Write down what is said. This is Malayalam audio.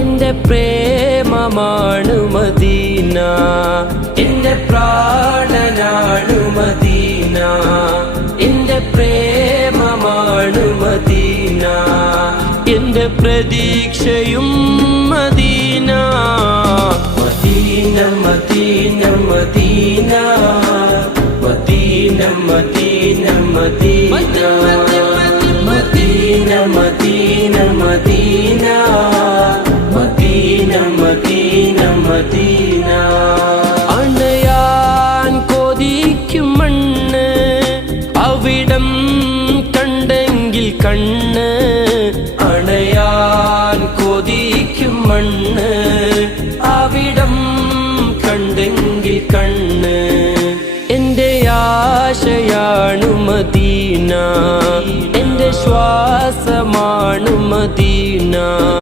എന്റെ പ്രേമമാണു മദീന, എന്റെ പ്രാണനാണു മദീന, എന്റെ പ്രേമമാണു മദീന, എന്റെ പ്രതീക്ഷയും Medina. Medina Medina Medina Medina Medina Medina Medina Medina Medina Medina Medina Medina. അണയാൻ കൊതിക്കും മണ്ണ് അവിടം കണ്ടെങ്കിൽ കണ്ണ്, അണയാൻ കൊതിക്കും മണ്ണ് അവിടം കണ്ടെങ്കിൽ കണ്ണ്. എന്റെ ആശയാണു മദീന, എന്റെ ശ്വാസമാണു മദീന.